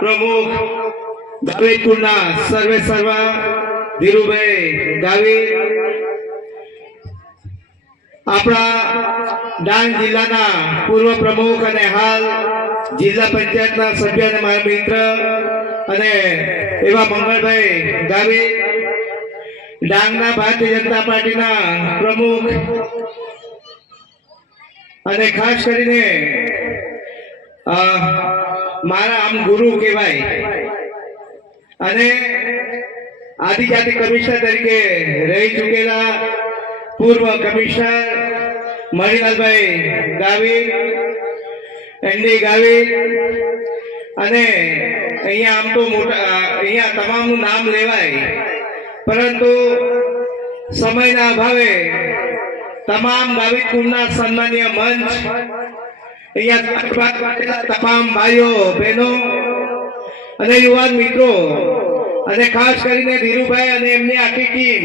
પ્રમુખ ગાવિતપુરના સર્વે સર્વા, ધીરુભાઈ ગાવી. આપણા ડાંગ જિલ્લાના પૂર્વ પ્રમુખ અને હાલ જિલ્લા પંચાયતના સભ્ય અને મારા મિત્ર અને એવા મંગળભાઈ ગાવી. ડાંગના ભારતીય જનતા પાર્ટીના પ્રમુખ અને ખાસ કરીને મારા આમ ગુરુ કહેવાય. અને આદિજાતિ કમિશનર તરીકે રહી ચૂકેલા પૂર્વ કમિશનર મણિલાલભાઈ ગાવી એનડી ગાવી અને અહીંયા આમ તો મોટા, અહીંયા તમામનું નામ લેવાય. પરંતુ સમયના અભાવે તમામ ગાવિત કુળના સન્માનીય મંચ અહીંયા તમામ ભાઈઓ, બહેનો અને યુવાન મિત્રો અને ખાસ કરીને ધીરુભાઈ અને એમની આખી ટીમ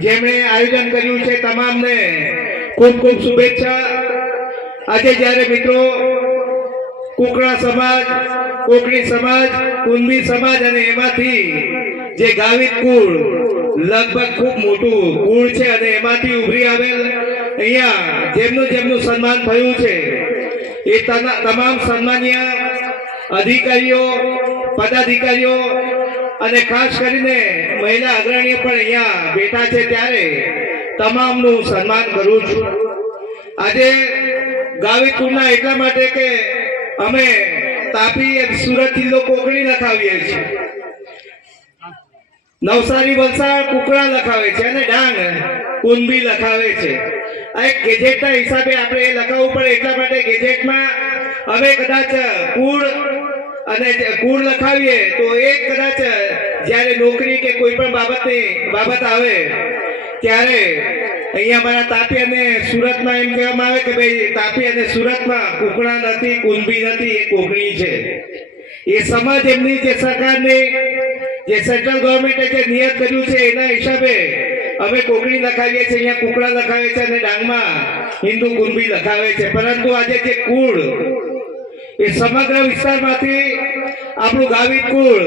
જેમણે આયોજન કર્યું છે તમામને ખૂબ ખૂબ શુભેચ્છા. આજે જ્યારે મિત્રો કુકડા સમાજ, કોકણી સમાજ કુંભી સમાજ અને એમાંથી જે ગાવિત કુળ લગભગ ખૂબ મોટું કુળ છે અને એમાંથી ઉભરી આવેલ, અહીંયા જેમનું જેમનું સન્માન થયું છે એ તમામ સન્માનીય અધિકારીઓ, પદાધિકારીઓ અને ખાસ કરીને મહિલા અગ્રણીઓ પણ અહીંયા બેઠા છે ત્યારે તમામનું સન્માન કરું છું. આજે ગાવિતપુરના એટલા માટે કે અમે તાપી એક સુરત જિલ્લો કોકણી લખાવીએ છીએ. નવસારી વલસાડ કુકડા લખાવે છે અને ડાંગ કુંભી લખાવે છે. આ એક ગેજેટના હિસાબે આપણે એ લખાવવું પડે એટલા માટે ગેજેટમાં હવે કદાચ કુળ અને કુળ લખાવીએ તો એ કદાચ જ્યારે નોકરી કે કોઈ પણ બાબતની બાબત આવે, ત્યારે અહીંયા મારા તાપી અને સુરતમાં એમ કહેવામાં આવે કે ભાઈ તાપી અને સુરતમાં કુકડા નથી કુંભી નથી, એ કોકણી છે. એ સમાજ એમની જે સરકારની, જે સેન્ટ્રલ ગવર્મેન્ટે જે નિયત કર્યું છે એના હિસાબે અમે કોકણી લખાવીએ છીએ, અહીંયા કુકડા લખાવે છે અને ડાંગમાં હિન્દુ કુંભી લખાવે છે. પરંતુ આજે જે કુળ, એ સમગ્ર વિસ્તારમાંથી આપણું ગાવિત કુળ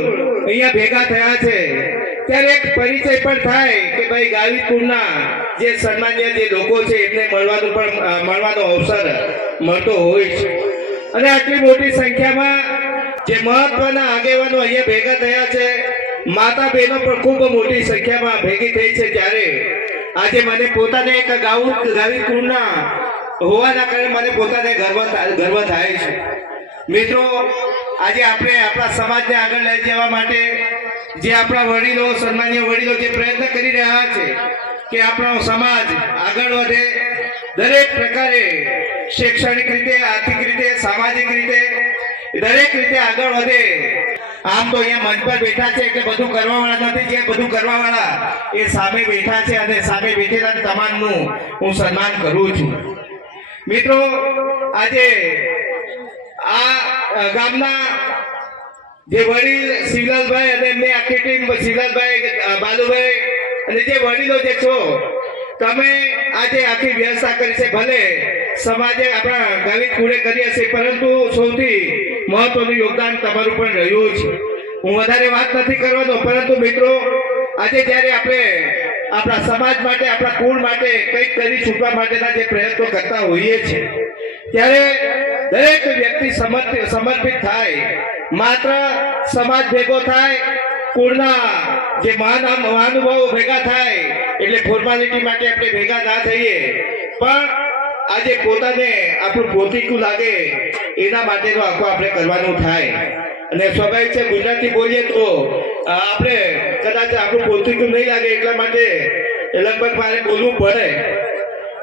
અહીંયા ભેગા થયા છે. ત્યારે એક પરિચય પણ થાય કે ભાઈ ગાવિત કુળના જે સન્માન્ય જે લોકો છે, એમને મળવાનું પણ મળવાનો અવસર મળતો હોય છે. અને આટલી મોટી સંખ્યામાં જે મહત્વના આગેવાનો અહીંયા ભેગા થયા છે માતા બહેનો પણ ખૂબ મોટી સંખ્યામાં ભેગી થઈ છે ત્યારે. આજે મને પોતાને એક ગાઉ ગાવી કુળના હોવાના કારણે મને પોતાને ગર્વ ગર્વ થાય છે. મિત્રો, આજે આપણે આપણા સમાજને આગળ લઈ જવા માટે જે આપણા વડીલો, સન્માનીય વડીલો જે પ્રયત્ન કરી રહ્યા છે કે આપણો સમાજ આગળ વધે. દરેક પ્રકારે શૈક્ષણિક રીતે, આર્થિક રીતે, સામાજિક રીતે, દરેક રીતે આગળ વધે. આમ તો અહીંયા મંચ પર બેઠા છે એટલે બધું કરવાવાળા નથી, જે બધું કરવાવાળા એ સામે બેઠા છે અને સામે બેઠેલા તમામનું હું સન્માન કરું છું. મિત્રો, આજે આ ગામના જે વડીલ શિવલાલભાઈ અને એમની આખી ટીમ શિવલાલભાઈ બાલુભાઈ અને જે વડીલો જે છો, તમે આજે આખી વ્યવસ્થા કરી છે, ભલે સમાજે આપણા ગાવિત પૂરે કરી હશે, પરંતુ સૌથી મહત્વનું યોગદાન તમારું પણ રહ્યું છે હું વધારે વાત નથી કરવાનો, પરંતુ મિત્રો, આજે જ્યારે આપણે આપણા સમાજ માટે, આપણા કુળ માટે કંઈક કરી છૂટવા માટેના જે પ્રયત્નો કરતા હોઈએ છીએ, ત્યારે દરેક વ્યક્તિ સમર્પિત થાય. માત્ર સમાજ ભેગો થાય, કુળના જે મહાન, મહાનુભાવો ભેગા થાય, એટલે ફોર્માલિટી માટે આપણે ભેગા ના થઈએ. પણ આજે પોતાને આપણું પોતીકું લાગે. એના માટેનું આખું આપણે કરવાનું થાય. અને સ્વાભાવિક છે, ગુજરાતી બોલીએ તો આપણે કદાચ આપણું પોતીકું નહીં લાગે એટલા માટે લગભગ મારે બોલવું પડે.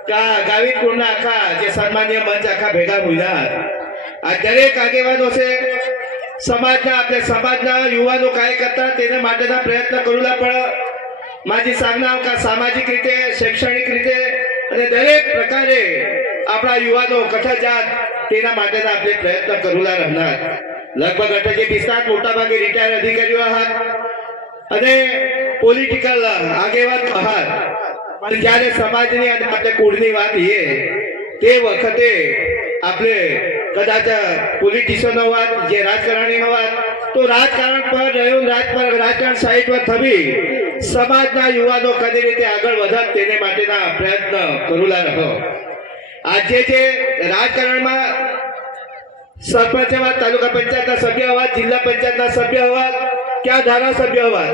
કે ગાવિત કુળના આખા જે સન્માન્ય મંચ આખા ભેગા મળ્યા આ દરેક આગેવાનો છે, સમાજના, આપણે સમાજના યુવાનો કાંઈ કરતા તેના માટેના પ્રયત્ન કરેલા પણ માજી સાગના સામાજિક રીતે, શૈક્ષણિક રીતે અને દરેક પ્રકારે આપણા યુવાનો કઠા જાત તેના માટેના આપણે પ્રયત્ન કરેલા રહેનાર. લગભગ અઠાજી પિસ્તાત મોટાભાગે રિટાયર અધિકારીઓ હતા અને પોલિટિકલ આગેવાન બહાર. પણ જ્યારે સમાજની અને આપણે કુળની વાત એ તે વખતે આપણે કદાચ પોલિટિશિયનો વાત, જે રાજકારણીનો હોત તો રાજકારણ પર રહ્યું, રાજ પર, રાજકારણ સાઈડ પર થવી, સમાજના યુવાનો કઈ રીતે આગળ વધત, તેને માટેના પ્રયત્ન કરુલા રહો. આજે જે રાજકારણમાં સરપંચ હોવા તાલુકા પંચાયતના સભ્ય હોવા જિલ્લા પંચાયતના સભ્ય હોવા ક્યાં ધારાસભ્ય હોવા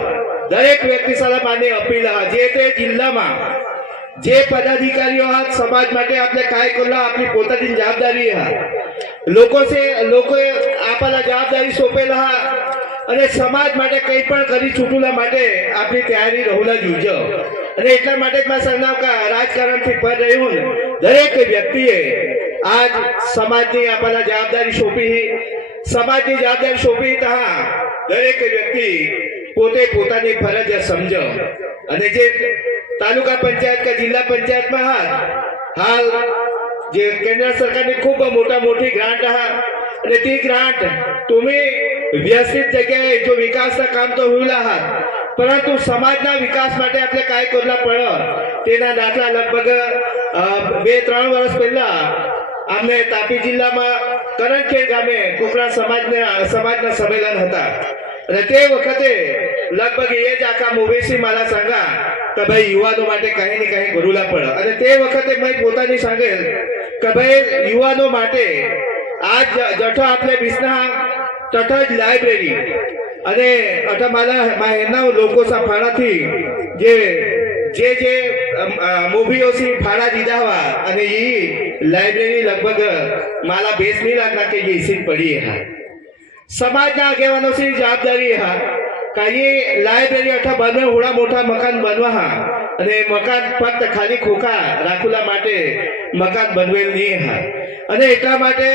દરેક વ્યક્તિ સાથે માની અપીલ જે તે જિલ્લામાં જે પદાધિકારીઓ હાથ સમાજ માટે આપણે કાંઈ કરલા આપણી પોતાની જવાબદારી હા. લોકો છે, લોકોએ આપણા જવાબદારી સોંપેલા હા અને સમાજ માટે કંઈ પણ કરી છૂટુલા માટે આપણી તૈયારી રહેલા જુજો અને એટલા માટે જ મેં સંજ્ઞાવ રાજકારણથી પર રહ્યું દરેક વ્યક્તિએ આજ સમાજની આપણને જવાબદારી સોંપી સમાજની જવાબદારી સોંપી તહા દરેક વ્યક્તિ પોતે પોતાની ફરજ સમજો. અને જે તાલુકા પંચાયત કે જિલ્લા પંચાયતમાં હાલ હાલ જે કેન્દ્ર સરકારની ખૂબ મોટા મોટી ગ્રાન્ટ હા, અને તે ગ્રાન્ટ તમે વ્યવસ્થિત જગ્યાએ જો વિકાસના કામ તો હુલા હા, પરંતુ સમાજના વિકાસ માટે આપણે કાંઈ કરલા પડે. તેના દાખલા લગભગ બે, ત્રણ વર્ષ પહેલા અમને તાપી જિલ્લામાં કરણખેડ ગામે કુકરા સમાજના સમાજના સંમેલન હતા. અને તે વખતે લગભગ એ જ આખા મુવેશી મારા સાંગા કે ભાઈ યુવાનો માટે કંઈ ને કંઈ કરુલા પડે. અને તે વખતે મેં પોતાની સાંગેલ કે ભાઈ યુવાનો માટે આ જઠો આપણે બિસ્ના તઠ જ લાઇબ્રેરી અને અઠા મારા મારા લોકો સા ફાળાથી જે જે જે મૂવીઓ થી ફાળા દીધા હવા અને એ લાઇબ્રેરી લગભગ મારા બેસ નહીં લાગના કે જે સીટ પડી હા. સમાજના આગેવાનો શ્રી જવાબદારી હા. કાંઈ લાઇબ્રેરી અથવા બનવા હોડા મોટા મકાન બનવા હા. અને મકાન ફક્ત ખાલી ખોખા રાખુલા માટે મકાન બનવેલ નહીં હા. અને એટલા માટે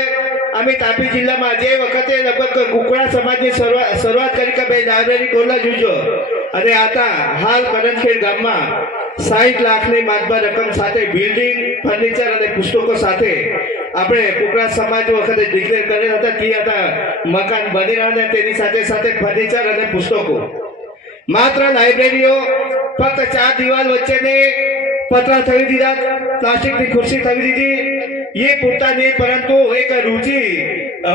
અમે તાપી જિલ્લામાં જે વખતે લગભગ કુકડા સમાજની શરૂઆત કરી કે ભાઈ લાઇબ્રેરી ખોલવા જોજો. અને આતા હાલ કરણખેડ ગામમાં સાઠ લાખની માતબર રકમ સાથે બિલ્ડિંગ ફર્નિચર અને પુસ્તકો સાથે આપણે કુકરા સમાજ વખતે ડિક્લેર કરેલ હતા કે હતા મકાન બની રહ્યા તેની સાથે સાથે ફર્નિચર અને પુસ્તકો. માત્ર લાઇબ્રેરીઓ ફક્ત ચાર દિવાલ વચ્ચેને પતરા થઈ દીધા, પ્લાસ્ટિકની ખુરશી થઈ દીધી. એ પૂરતા નહીં, પરંતુ એક રુચિ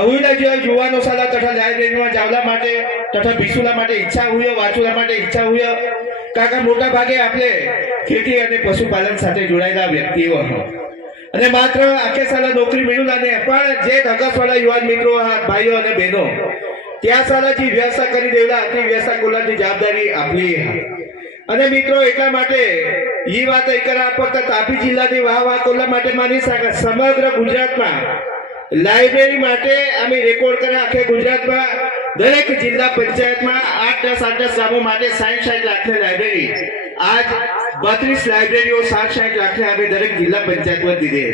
હુઈના જેવા યુવાનો સાદા તથા લાઇબ્રેરીમાં જાવલા માટે તથા ભીસુલા માટે ઈચ્છા હોય વાચુલા માટે ઈચ્છા હોય. કાકા, મોટા ભાગે આપણે ખેતી અને પશુપાલન સાથે જોડાયેલા વ્યક્તિઓ હો. અને માત્ર આખે સાલા નોકરી મેળવેલા ને પણ જે ધગસવાળા યુવાન મિત્રો ભાઈઓ અને બહેનો, ત્યાં સાલાથી વ્યવસ્થા કરી દેવડા આપણી વ્યવસ્થા કોલાની જવાબદારી આપણી અને મિત્રો, એટલા માટે એ વાત કરા ફક્ત તાપી જિલ્લાની વાહ વાહ કોલા માટે માની સમગ્ર ગુજરાતમાં લાઇબ્રેરી માટે અમે રેકોર્ડ કર્યા. આખે ગુજરાતમાં દરેક જિલ્લા પંચાયતમાં આઠ દસ આઠ દસ ગામો માટે સાઠ સાઠ લાખની લાઇબ્રેરી આજ બત્રીસ લાઇબ્રેરીઓ સાઠ સાઠ લાખની આપણે દરેક જિલ્લા પંચાયતમાં દીધી.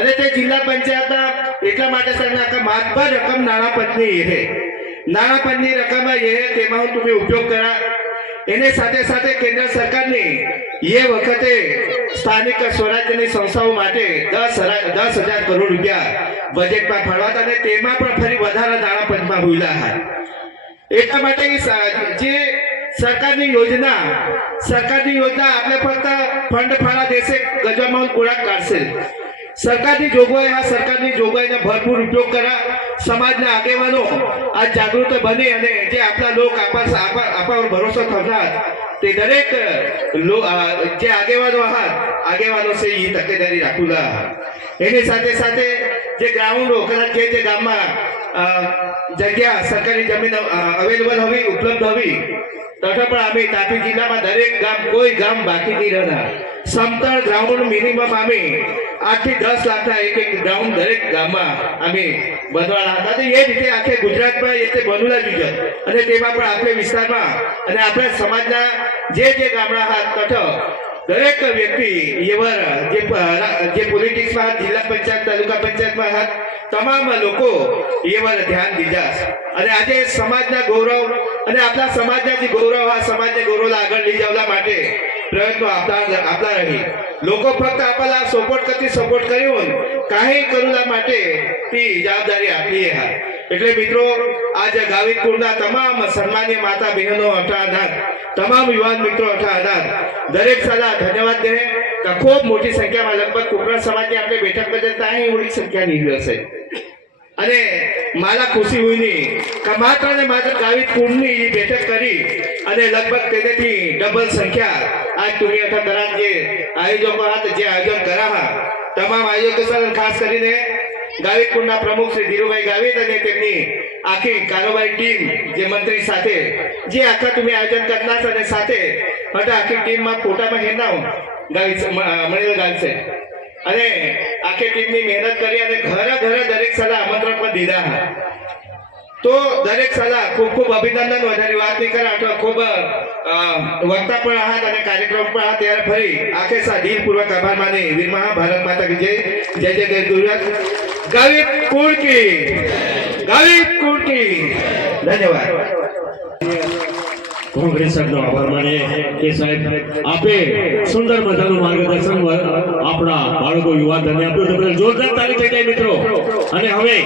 અને તે જિલ્લા પંચાયતના એટલા માટે સાહેબ આખા માતબર રકમ નાણાં પંચની એ નાણાં પંચની રકમ એ તેમાં હું તમે ઉપયોગ કરા. એને સાથે સાથે કેન્દ્ર સરકારની એ વખતે સ્થાનિક સ્વરાજ્યની સંસ્થાઓ માટે દસ દસ હજાર કરોડ રૂપિયા બજેટમાં ફાળવાતા અને તેમાં પણ ફરી વધારા નાણાં પંચમાં હુઈલા હતા એટલા માટે જે સરકારની યોજના સરકારની યોજના આપણે ફક્ત ફંડ ફાળા દેશે ગજવામાં ગોળાક કાઢશે. સરકારની જોગવાઈ આ સરકારની જોગવાઈનો ભરપૂર ઉપયોગ કરા. સમાજના આગેવાનો આ જાગૃત બની અને જે આપણા લોક આપણા આપણા ભરોસો થનાર તે દરેક જે આગેવાનો હાથ આગેવાનો છે એ તકેદારી રાખુલા. એની સાથે સાથે જે ગ્રાઉન્ડો કદાચ જે જે ગામમાં જગ્યા સરકારી જમીન અવેલેબલ હોવી, ઉપલબ્ધ હોવી, તથા પણ અમે તાપી જિલ્લામાં દરેક ગામ કોઈ ગામ બાકી નહીં રહેતા સમતળ ગ્રાઉન્ડ મિનિમમ અમે આઠથી દસ લાખના એક એક ગ્રાઉન્ડ દરેક ગામમાં અમે બનવાના હતા. તો એ રીતે આખે ગુજરાતમાં એ રીતે બનવા જોઈએ અને તેમાં પણ આપણે વિસ્તારમાં અને આપણે સમાજના જે જે ગામડા હાથ તથા દરેક વ્યક્તિ, એવા જે જે પોલિટિક્સમાં જિલ્લા પંચાયત, તાલુકા પંચાયતમાં હાથ તમામ લોકો એવા ધ્યાન દીધા. અને આજે સમાજના ગૌરવ અને આપણા સમાજના જે ગૌરવ, આ સમાજને ગૌરવ આગળ લઈ જવા માટે પ્રયત્નો આપતા આપતા રહી. લોકો ફક્ત આપેલા સપોર્ટ કરતી સપોર્ટ કર્યું કાંઈ કરુલા માટે તે જવાબદારી આપી હા એટલે મિત્રો, આજે ગાવિતપુરના તમામ સન્માન્ય માતા બહેનો અઠા અનાથ તમામ યુવાન મિત્રો અઠા અનાથ દરેક સાલા ધન્યવાદ દે. કે ખૂબ મોટી સંખ્યામાં લગભગ કુકરા સમાજની આપણે બેઠક જતા અહીં ઓળી સંખ્યા નહીં હશે અને મારા ખુશી હુઈની, કે માત્ર ને માત્ર ગાવિતપુરની બેઠક કરી અને લગભગ તેનેથી ડબલ સંખ્યા તુમી અઠા કરાર જે આયોજકો હાથ જે આયોજન કર્યા હા તમામ આયોજકો સર ખાસ કરીને ગાવિતપુરના પ્રમુખ શ્રી ધીરુભાઈ ગાવિત અને તેમની આખી કારોબારી ટીમ જે મંત્રી સાથે, જે આખા તમે આયોજન કરનાર અને સાથે બધા આખી ટીમમાં ફોટામાં હેરનાવ ગાવિત મણિલાલ ગાવશે અને આખી ટીમની મહેનત કરી અને ઘરે ઘરે દરેક સલાહ આમંત્રણ પણ દીધા હા તો દરેક સલાહ, ખૂબ ખૂબ અભિનંદન. વધારે વાત નહીં કરે અથવા ખૂબ વક્તા પણ હાથ અને કાર્યક્રમ પણ હાથ ત્યારે ફરી. આખે સા દિલપૂર્વક આભાર માની. વીર ભારત માતા કી જય. જય જય જય ગુજરાત. ગાવિત કુળકી. ગાવિત કુળકી. ધન્યવાદ. કોંગ્રેસ સાહેબનો આભાર કે સાહેબ આપે સુંદર મજાનું માર્ગદર્શન આપણા બાળકો યુવા ધન્ય આપ્યું જોરદાર તાળી થઈ મિત્રો. અને હવે